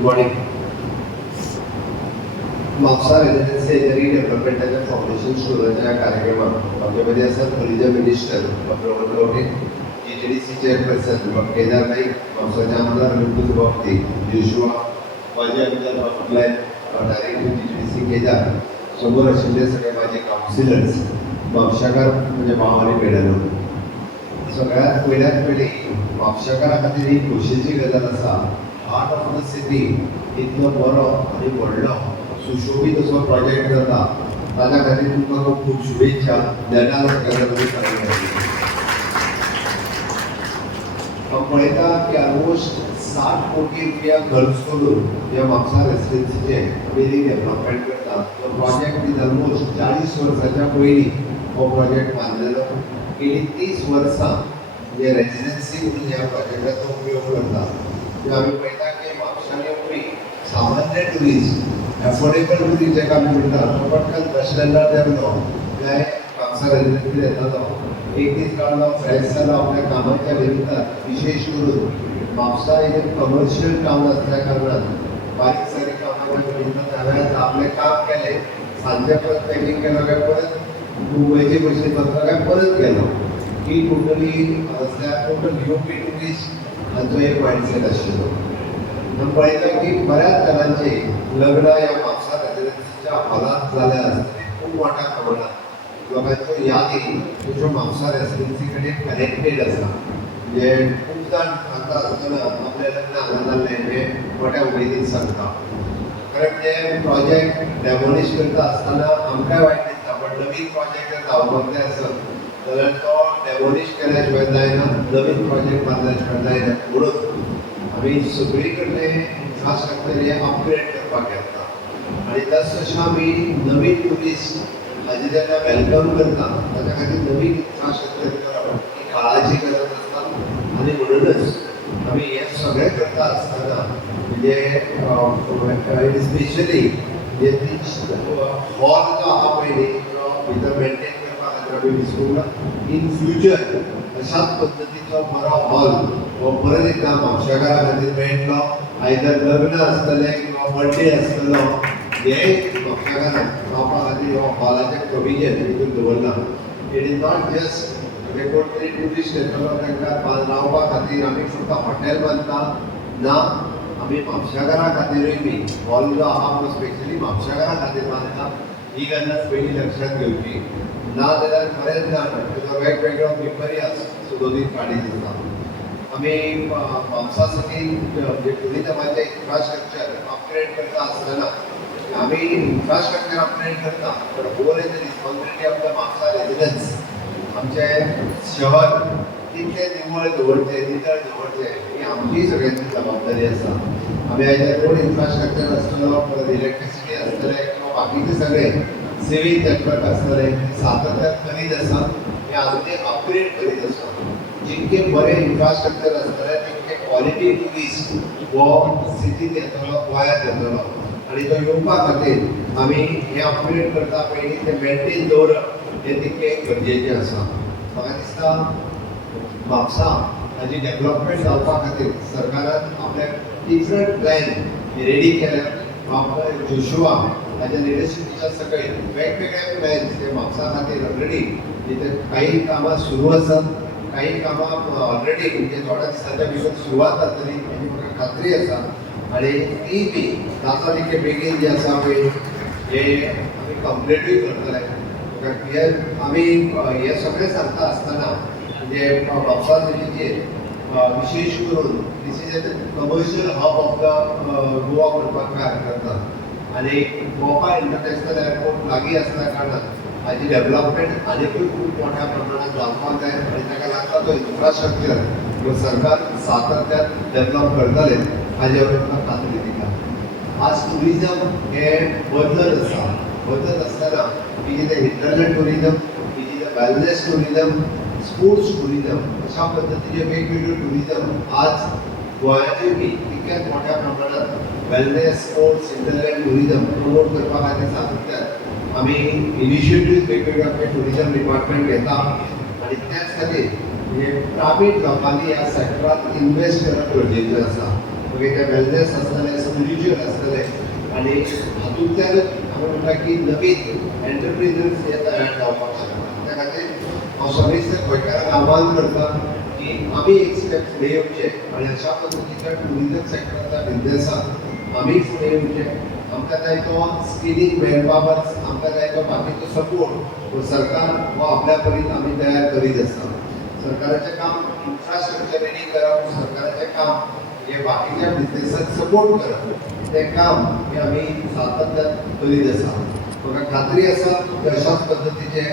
Good morning. Mhapsa residency डेव्हलपमेंटाच्या foundation स्टोराच्या कार्यक्रमात आमच्यामध्ये असतात tourism minister Pramod Gawade, GTDC chairperson Kedar Naik, म्हापसाचे आमदार विपुल बापती, जोशुआ, माझे आमदार आपले डायरेक्टर GTDC केदार, समोर असलेले सगळे माझे काउन्सिलर्स, म्हापशाकार म्हणजे भावाने पेडलो. सगळ्यात पयली म्हापशाकारा खातीर एक खोशेची गजाल आसा. हार्ट ऑफ द सिटी इतलो बरो आनी व्हडलो सुशोभीत असो प्रोजेक्ट जाता, ताज्या खातीर तुमकां खूब खूब शुभेच्छा. देडाल पळयता की ऑलमोस्ट 60 कोटी रुपया खर्च करून ह्या म्हापसा रेसिडेन्सीचे बिल्डिंग डेव्हलपमेंट करता. तो प्रोजेक्ट इज ऑलमोस्ट 40 वर्सांच्या पयलीं हो प्रोजेक्ट बांदलेलो. गेली 30 वर्सां जे रेजिडेन्सी म्हणून ह्या प्रोजेक्टाचो उपयोग करता. आमी पळयता की म्हापशाचे पळय सामान्य ट्युरिस्ट एफोर्डेबल ट्युरिस्ट जेका आमी म्हणटा तो पटकन बस स्टँडार देवलो काय म्हापसा रेजिडेन्सीर येतालो, एक दीस काडलो, फ्रेश जालो आपल्या कामाच्या निमित्तान. विशेष करून म्हापसा एक कमर्शियल टावन असल्या कारणान बारीक सारीक कामाच्या निमित्तान हांवें आपलें काम केलें. सांजे परत पॅकिंग केलो काय परत मुंबयचे पयशे बसलो काय परत गेलो. ही टोटली टोटल UP टुरिस्ट हाचो एक मायंडसेट आशिल्लो. आमी पळयता की बऱ्याच जाणांचे लग्न ह्या म्हापसा रेजिडेन्सीच्या हॉलांत जाल्या आसतले. खूब मोठ्या प्रमाणात लोकांच्यो यादी तुज्यो म्हापसा रेजिडेन्सी कडेन कनेक्टेड आसा. म्हणजे खूब जाण सांगता आसतना आपलें लग्न हांगा जाल्लें हें मोठ्या उमेदीन सांगता. खरें म्हणजे प्रोजेक्ट डेमोलिश करता आसतना आमकांय वायट दिसता, पण नवीन प्रोजेक्ट जर जावपाक जाय आसत जाल्यार तो डेमोलिश केल्या शिवाय जायना, नवीन प्रोजेक्ट बांदल्या शिवाय जायना. म्हणून आमी सगळी कडले इन्फ्रास्ट्रक्चर हे अपग्रेड करपाक येता. आनी तशें आमी नवीन ट्युरिस्ट हाजे जेन्ना वेलकम करता ताच्या खातीर नवीन इन्फ्रास्ट्रक्चर करप ही काळाची गरज आसता. आनी म्हणूनच आमी हे सगळें करता आसतना म्हणजे स्पेशली जे हॉल जो आहा पळय भितर मेंटेन करपा खातीर आमी विसरूंक ना. इन फ्युचर अशाच पद्दतीचो बरो हॉल हो परत एकदा म्हापशाकारा खातीर मेळटलो. आयदर लग्न आसतलें किंवा बर्थडे आसतलो, हेय म्हापशाकाराक रावपा खातीर हो हॉलाचें प्रोविजन भितर दवरला. इट इज नॉट जस्ट म्हणजे कोण तरी ट्युरिस्ट येतलो तांकां रावपा खातीर आमी फक्त हॉटेल बांदता ना, आमी म्हापशाकारा खातीरूय बी हॉल जो आहा तो स्पेशली म्हापशाकारा खातीर बांदता. ही गजाल पयलीं लक्षांत घेवची. ना जाल्यार बरेच जाण ताजो वेगवेगळो विपर्यास सुदोरीत काडीत आसा. आमी म्हापसा सिटीन जे टुरिजमाचें इन्फ्रास्ट्रक्चर अपग्रेड करता आसतना आमी इन्फ्रास्ट्रक्चर अपग्रेड करता, पण over as the responsibility of the Mapusa residents आमचें शहर कितलें निवळ दवरचें, नितळ दवरचें ही आमची सगळ्यांची जबाबदारी आसा. आमी आयज रोड इन्फ्रास्ट्रक्चर आसतलो, परत इलेक्ट्रिसिटी आसतलें किंवा बाकीचे सगळे सिवील नेटवर्क आसतलें सातत्यान करीत आसा. हे आमी अपग्रेड करीत आसा. जितके बरे इन्फ्रास्ट्रक्चर आसतलें तितके क्वॉलिटी ट्युरिस्ट हो सिटीन येतलो, गोंयांत येतलो. आनी तो येवपा खातीर आमी हे अपग्रेड करता पयलीं ते मेंटेन दवरप हें तितकें गरजेचें आसा. म्हाका दिसता म्हापसा हाजी डेव्हलपमेंट जावपा खातीर सरकारान आपले डिफरंट प्लॅन रेडी केल्यात. जोशुआ हाच्या लिडरशिपीच्या सकयल वेगवेगळे प्लॅन्स ते म्हापसा खातीर ऑलरेडी इथे काही कामां सुरू आसात, काही कामां ऑलरेडी म्हणजे थोड्या दिसांच्या भितर सुरवात जातली हाची म्हाका खात्री आसा. आनी ती बी जाता तितके बेगीन जे आसा पळय हे आमी कंप्लीटूय करतले. हे आमी हे सगळें सांगता आसतना म्हणजे म्हापसा सिटीचेर विशेष करून this is a commercial hub of the Goa म्हणपाक काय हरकत ना. आनी मोपा इंटरनॅशनल एअरपोर्ट लागीं आसल्या कारणान हाजी डेव्हलपमेंट आनीकूय खूब मोठ्या प्रमाणात जावपाक जाय. आनी ताका लागता तो इन्फ्रास्ट्रक्चर ह्यो सरकार सातत्यान डेव्हलप करतले हाजे म्हाका खात्री दिता. आज ट्युरिजम हें बदलत आसा. बदलत आसतना ही कितें इंटरनॅट टुरिजम, ही कितें वेलनेस टुरिजम, स्पोर्ट्स टुरिजम अशा पद्दतीचे वेगवेगळे टुरिजम आज गोंयांतूय बी तितक्याच मोठ्या प्रमाणात wellness, sports, internet tourism promote करपा खातीर सातत्यान आमी इनिशिएटिव्ह वेगवेगळे आपले टुरिजम डिपार्टमेंट घेता. आनी त्याच खातीर म्हणजे प्रायवेट लोकांनी ह्या सॅक्टरांत इन्वेस्ट करप गरजेचें आसा. मागीर ते वेलनेस आसतलें स्पिरिच्युअल आसतलें आनी हातूंतल्यानच हांवें म्हणटा की नवीन एंटरप्रिनर्स हे तयार जावपाक शकता त्या खातीर हांव सगळेच गोंयकारांक आव्हान करता की आमी एक स्टेप फुडें येवचें आनी अशा पद्दतीच्या टुरिजम सेक्टरांतल्या बिझनेसांत आमी फुडें येवचें आमकां जाय तो स्किलींग मेळपाकच आमकां जाय तो बाकीचो सपोर्ट सरकार हो आपल्या परीन आमी तयार करीत आसा सरकाराचें काम इन्फ्रास्ट्रक्चर रेडी करप सरकाराचें काम हे बाकीच्या बिझनेसाक सपोर्ट करप तें काम हे आमी सातत्यान करीत आसा म्हाका खात्री आसा की अशाच पद्दतीचे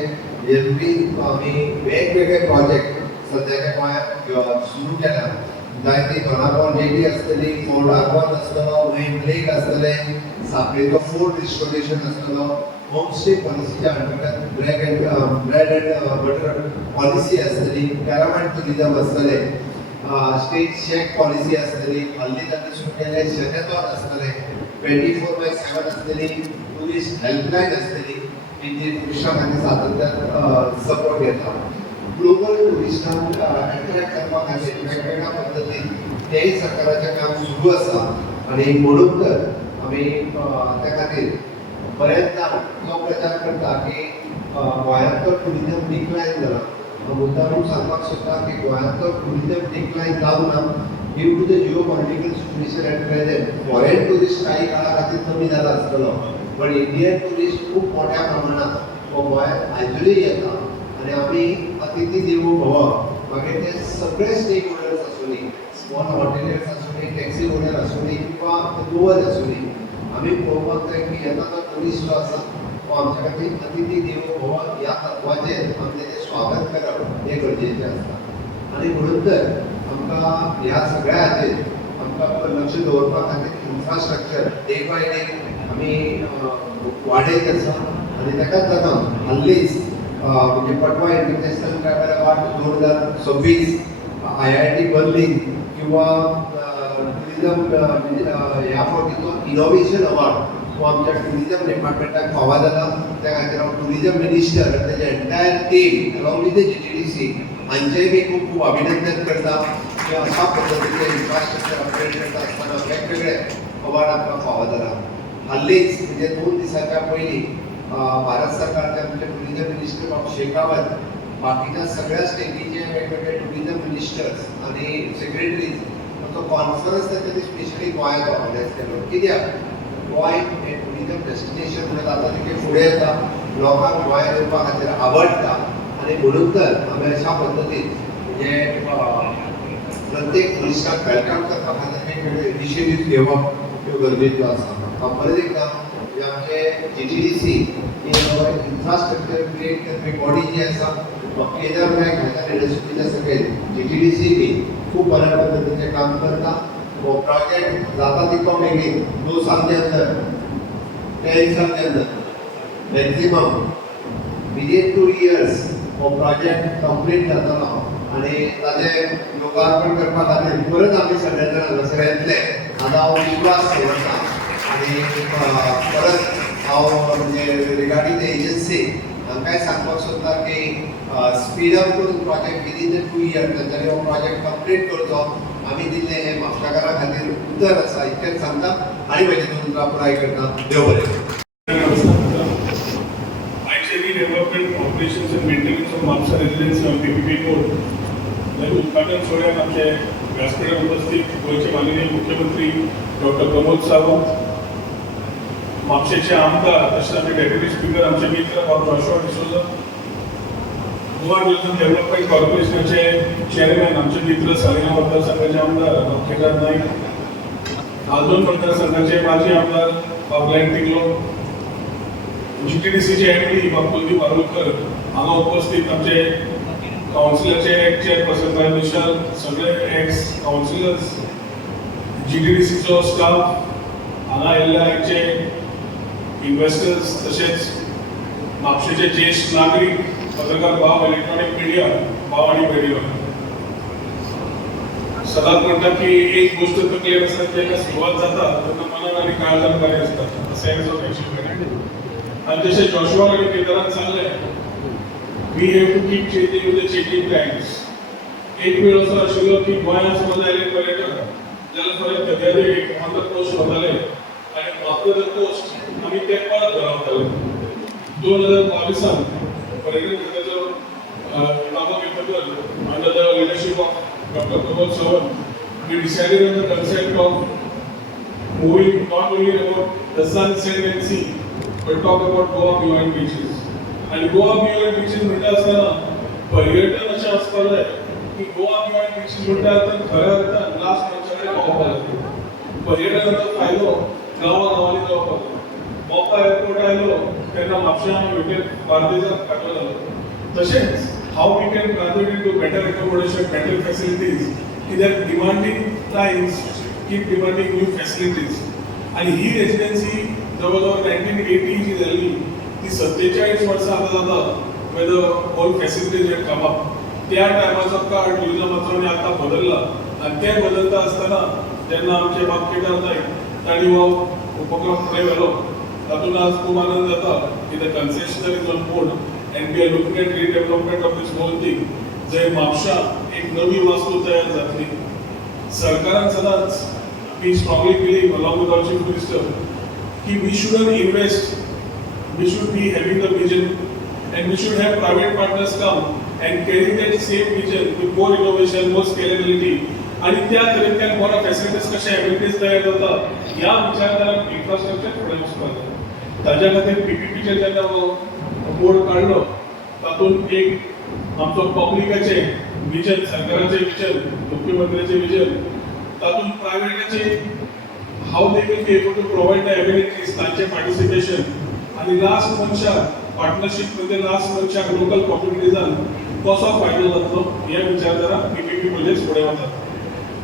एरवी आमी वेगवेगळे प्रोजेक्ट सद्याच्या गोंयांत सुरू केला जायती दोनापावल जेटी आसतली फोर्ट आर्बन आसतलो मैन लेक आसतलें सांखळेचो फोर्ट रिस्टोरेशन आसतलो होमस्टे पॉलिसीच्या अंतर्गत ब्रेड एंड बटर पॉलिसी आसतली कॅरावॅन टुरिजम आसतलें स्टेट शेक पॉलिसी आसतली हल्ली तांणी सुरू केलें शेतोन आसतलें 24/7 आसतली टुरिस्ट हेल्पलायन आसतली जी टुरिस्टां खातीर सातत्यान सपोर्ट घेता ग्लोबल टुरिस्टांक अट्रॅक्ट करपा खातीर वेगवेगळ्या पद्दतीन तेंय सरकाराचें काम सुरू आसा आनी म्हणून तर आमी त्या खातीर बऱ्याचदा हो प्रचार करता की गोंयांतलो टुरिजम डिक्लायन जाला मुद्दामून सांगपाक सोदता की गोंयांतलो टुरिजम डिक्लायन जावना due to the geo political situation at present foreign tourist काही काळा खातीर कमी जाला आसतलो पण इंडियन टुरिस्ट खूब मोठ्या प्रमाणात हो गोंयांत आजुनूय येता आनी आमी अतिथी देवो भव मागीर ते सगळे स्टेक होल्डर्स आसूं स्मॉल हॉटेलियर्स आसूं टॅक्सी ओनर आसूं किंवा गोवन आसूं आमी पळोवपाक जाय की येता तो टुरिस्ट जो आसा तो आमच्या खातीर अतिथी देवो भव ह्या तत्वाचेर आमचें तें स्वागत करप हें गरजेचें आसता आनी म्हणून तर आमकां ह्या सगळ्या खातीर आमकां लक्ष दवरपा खातीर इन्फ्रास्ट्रक्चर डे बाय डे आमी वाडयत आसा आनी ताकाच लागून हाल्लीच म्हणजे पटवा international travel award 2026 IIT Berlin किंवा टुरिजम ह्या फावटीचो इनोव्हेशन अवॉर्ड हो आमच्या टुरिजम डिपार्टमेंटाक फावो जाला त्या खातीर हांव टुरिजम मिनिस्टर आनी तेजे entire team along with the GTDC हांचेंय बी खूब खूब अभिनंदन करता की अशा पद्दतीचे इन्फ्रास्ट्रक्चर अपग्रेड करता आसतना वेगवेगळे अवॉर्ड आमकां फावो जाला हाल्लीच म्हणजे 2 दिसांच्या पयलीं भारत सरकारचे आमचे टुरिजम मिनिस्टर डॉ. शेखावत बाकीच्या सगळ्या स्टेटीचे वेगवेगळे टुरिजम मिनिस्टर्स आनी सेक्रेटरीज तो कॉन्फरन्स तांच्यानी स्पेशली गोंयांत ऑर्गनायज केलो कित्याक गोंय हे टुरिजम डेस्टिनेशन म्हणून जाता तितकें फुडें येता लोकांक गोंयांत येवपा खातीर आवडटा आनी म्हणून तर आमी अशा पद्दतीन म्हणजे प्रत्येक टुरिस्टाक वेलकम करपा खातीर वेगवेगळे इनिशिएटीव्ह घेवप ह्यो गरजेच्यो आसा परत एकदां आमचे GTDC इन्फ्रास्ट्रक्चर क्रिएट करपी बॉडी जी आसा केदार नायक ह्याच्या लिडरशिपीच्या सकयल GTDC बी खूब बऱ्या पद्दतीचें काम करता वो प्रोजेक्ट जाता तितलो बेगीन 2 साल के अंदर 3 साल के अंदर मॅक्सिमम विदिन 2 years हो प्रोजेक्ट कंप्लीट जातलो आनी ताचें लोकार्पण करपा खातीर परत आमी सगळे जाण हांगासर येतले हाचो हांव विश्वास दवरता आनी परत हांव म्हणजे रिगार्डींग द एजन्सी हांकांय सांगपाक सोदता की स्पीड अप करून प्रोजेक्ट विदिन द 2 years तांच्यानी हो प्रोजेक्ट कंप्लीट करचो आमी दिल्लें हें म्हापशाकारां खातीर उतर आसा इतकेंच सांगता आनी म्हजी 2 उतरां पुराय करता देव बरें development operations end maintenance of Mapusa residency PPP code हे उद्घाटन सोहळ्यात आमचे व्यासपीठार उपस्थित गोंयचे माननीय मुख्यमंत्री डॉ. प्रमोद सावंत म्हापशेचे आमदार तशेंच आमचे डेप्युटी स्पीकर आमचे मित्र जॉशुआ डिसोजा गोवा टुरिझम डेव्हलपमेंट कॉर्पोरेशनाचे चेअरमॅन आमचे मित्र सालिगांव मतदारसंघाचे आमदार केदार नाईक आल्दोन मतदारसंघाचे माजी आमदार बाबलायन टिंगलो GTDCचे MD कुलदीप आरुलकर हांगा उपस्थित आमचे काउन्सिलाचे चेअरपर्सन बाय मिशल सगळे एक्स काउन्सिलर्स GTDCचो स्टाफ हांगा आयिल्ले आमचे इन्व्हेस्टर्स तशेंच म्हापशेचे ज्येष्ठ नागरीक पत्रकार भाव इलेक्ट्रॉनिक मिडिया भाव आणि भयणीनो सदांच म्हणटा की एक गोष्ट तकलेर आसा जेन्ना सुरवात जाता तेन्ना मनान आनी काळजान बरें आसता सेन्स ऑफ अचिव्हमेंट आनी जशें जॉशुआ आनी केदारान सांगलें we have to keep changing with the changing times एक वेळ असो आशिल्लो की गोंयांत समज आयले पर्यटक जाल्यार खरें दर्यादेग एक ऑन द कोस्ट वताले आनी आफ्टर द कोस्ट आमी ते परत घरावताले 2022 पर्यटन खात्याचो कामां घेतकर under the leadership of doctor Pramod Sawant we decided on the concept of moving not only about the sun, sand and sea but talk about Goa beyond beaches. And Goa beyond beaches म्हणटा आसतना पर्यटन अशें आसपाक जाय की गोवा beyond beaches म्हणटा आसतना खऱ्या अर्थान लास्ट मनशाकडे पावपाक जाय. पर्यटनाचो फायदो गांवांनी जावपाक जाय. मोपा एअरपोर्ट आयलो तेन्ना म्हापशां विकेट बार्देजाक फाटलो जालो. तशेंच हाव we can translate into better accommodation, better facilities कित्याक demanding times keep demanding new facilities. आणि ही रेजिडेन्सी जवळजवळ 1980 जी जाल्ली ती 47 वर्सां आतां जाता with all facilities at come up. त्या टायमाचो काळ ट्युरिजमाचो आनी आतां बदलला आनी ते बदलता आसतना जेन्ना आमचे मार्केटार नायक तांणी हो उपक्रम फुडें व्हेलो तातूंत आज खूब आनंद जाता की the concessionaire is on board and we are looking at redevelopment of this whole thing जंय म्हापशां एक नवी वास्तू तयार जातली. सरकारान सदांच we strongly believe along with our chief minister की we shouldn't invest, we should be having the vision and we should have private partners come and carry that same vision with more innovation, more scalability आणि त्या तरेतल्यान मोर facilities कशे abilities तयार जाता ह्या विचारान infrastructure फुडें वचपाक जाय. ताज्या खातीर पीपीपीचे जेन्ना बोर्ड काडलो तातूंत एक आमचो पब्लिकाचे विजन, सरकाराचे विजन, मुख्यमंत्र्याचे विजन, तातूंत प्रायवेटाचे how they will be able to provide the abilities तांचे पार्टिसिपेशन आणि लास्ट मनशाक पार्टनरशिप मध्ये लास्ट मनशाक लोकल कम्युनिटीजान कसो फायदो जातलो ह्या विचारधारा पीपीपी प्रोजेक्ट फुडें वतात.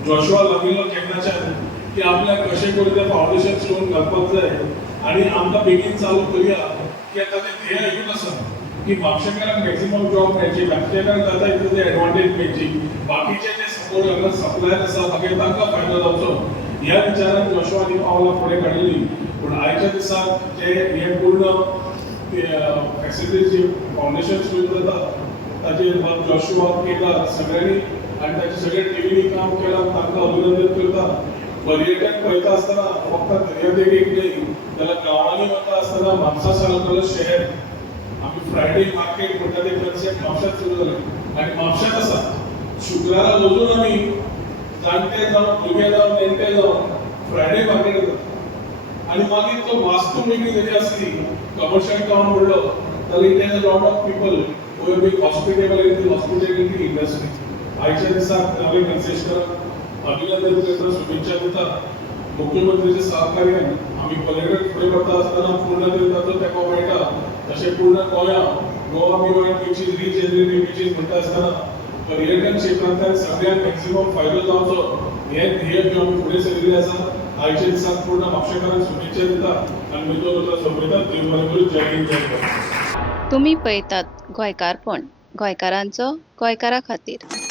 जोशुआ लागिल्लो केन्नाच्यान की आपल्याक कशें करून ते फावंडेशन स्टोन घालपाक जाय आनी आमकां बेगीन चालू करया कित्याक ताचें ध्येय एकूच आसा की म्हापशेकारांक मॅक्सिमम जॉब मेळची, म्हापशेकारांक जाता तितली एडवांटेज मेळची, बाकीचे जे सपोज हांगा सप्लायर आसा मागीर तांकां फायदो जावचो ह्या विचारान जोशुआनी पावलां फुडें काडिल्लीं. पूण आयच्या दिसाक जे हे पूर्ण फॅसिलिटीज जी फावंडेशन सुरू जाता ताचेर जोशुआ केला सगळ्यांनी आनी ताचे सगळे टिमींनी काम केलां तांकां अभिनंदन करता. पर्यटन पळयता आसतना फक्त दर्यादेगेक न्हय जाल्यार गांवांनी वता आसतना म्हापसा सारकेलो शहर आमी फ्रायडे मार्केट म्हणटा ते कन्सेप्ट म्हापशांत सुरू जाले आनी म्हापशांत आसा. शुक्रारा वचून आमी जाणटे जावं भुरगे जावं नेणटे जावं फ्रायडे मार्केट वता आनी मागीर तो वास्तू वेगळी जरी आसली कमर्शियल टावन म्हणलो जाल्यार it has a lot of people who have been hospitable in the hospitality industry. आयच्या दिसाक हांवें कन्सेशनराक अभिनंदन करता, शुभेच्छा दिता. मुख्यमंत्र्याच्या सहकार्यान आमी पर्यटन फुडें व्हरता आसतना पूर्ण तरेन ताचो तेंको मेळटा. तशें पूर्ण गोंयां Goa beyond beaches, regenerative beaches म्हणटा आसतना पर्यटन क्षेत्रांतल्यान सगळ्यांक मॅक्सिमम फायदो जावचो हें ध्येय घेवन आमी फुडें सरिल्ले आसा. आयच्या दिसाक पूर्ण म्हापशेकारांक शुभेच्छा दिता आनी मितो मित्र सोंपयता. देव बरें करूं. जय हिंद, जय भारत. तुम्ही पळयतात गोंयकारपण, गोंयकारांचो गोंयकारा खातीर.